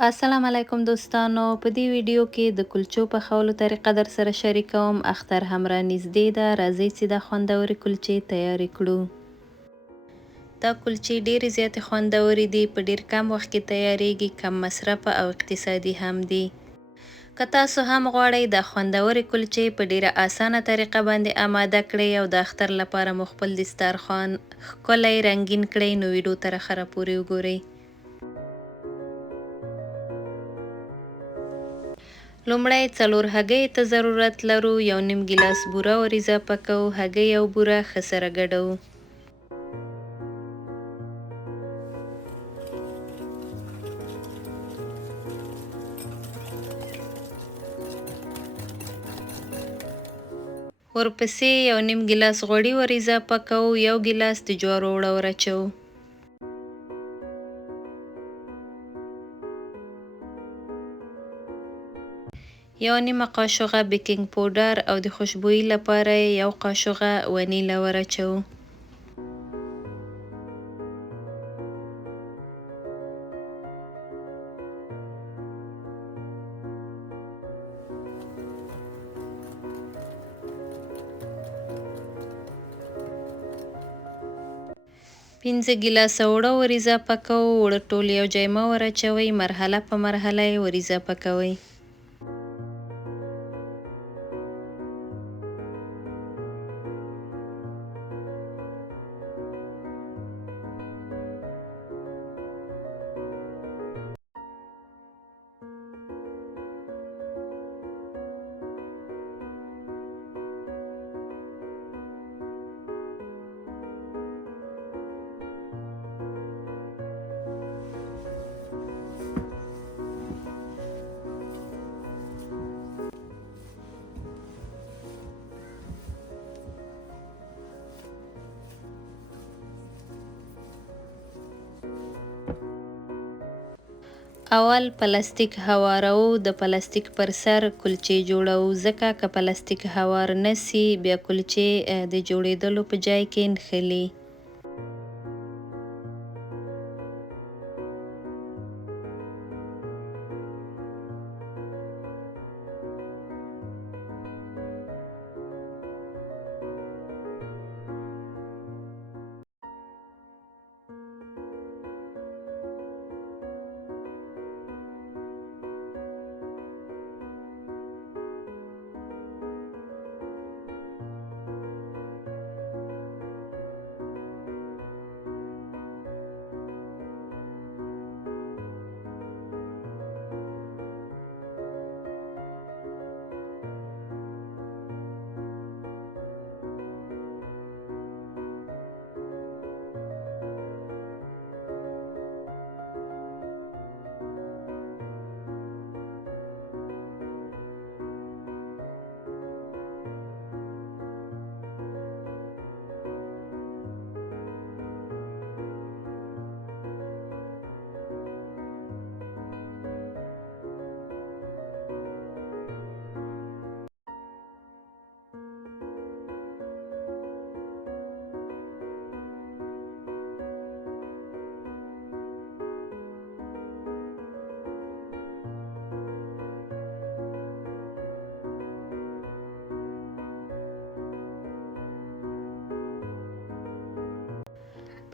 السلام علیکم دوستانو، په دې ویډیو کې د کلچو پخولو طریقه در سره شریکوم. اختر هم را نږدې ده، راځئ چې د خوندورې کلچې تیارې کړو. دا کلچې ډېرې زیاتې خوندورې دي، په ډېر کم وخت کې تیارېږي، کم مصرفه او اقتصادي هم دي. که تاسو هم غواړئ د خوندورې کلچې په ډېره اسانه طریقه باندې آماده کړئ او د اختر لپاره مو خپل دسترخوان ښکلی رنګین کړئ، نو ویډیو تر اخره پورې وګورئ. لومړی 4 هګۍ ته ضرورت لرو. 1.5 ګیلاس بوره ور اضافه کوو. هګۍ او بوره ښه سره ګډوو. ورپسې 1.5 ګیلاس غوړي ور اضافه کوو. 1 ګیلاس د جوارو اوړه ور اچوو. یو نیمه قاشوغه بیکینګ پوډر او د خوشبویي لپاره 1 قاشوغه ونیله ور اچوو. پنځه ګیلاسه اوړه ور اضافه کوو. اوړه ټول یو ځای مه ور اچوئ، مرحله په مرحله یې ور اضافه کوئ. اول پلاستیک هوارو. د پلاستیک پر سر کلچې جوړو، ځکه که پلاستیک هوار نسی بیا کلچې د جوړېدلو په ځای کې نښلي.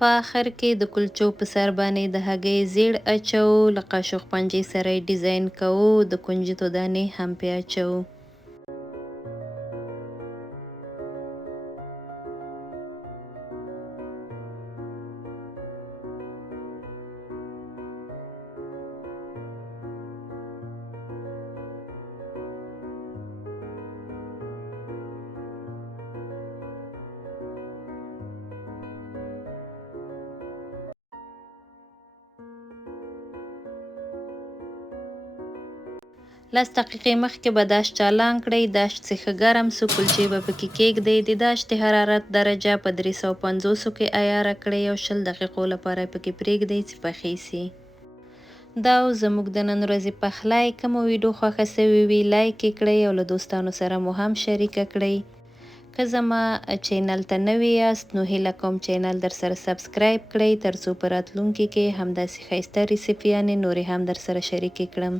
په آخر کې د کلچو په سر باندې د هګۍ زیړ اچوو. له قاشق پنجې سره یې ډیزاین کوو. د کنجدو دانې هم پې اچوو. لس دقیقې مخکې به داش چالان کړئ. داش چې ښه ګرم سو، کلچې به پکې کېږدئ. د داش د حرارت درجه په 350 کې عیاره کړئ او 20 دقیقو لپاره پکې پرېږدئ چې پخې سي. دا زموږ د نن ورځې پخلی. که مو ویډیو خوښه سوې وي لایک یې کړئ او له دوستانو سره مو هم شریکه کړئ. که زما چینل ته نوی یاست نو هیله کوم چینل در سره سبسکرایب کړئ ترڅو په راتلونکي کې همداسې ښایسته ریسیپیانې نورې هم در سره شریکې کړم.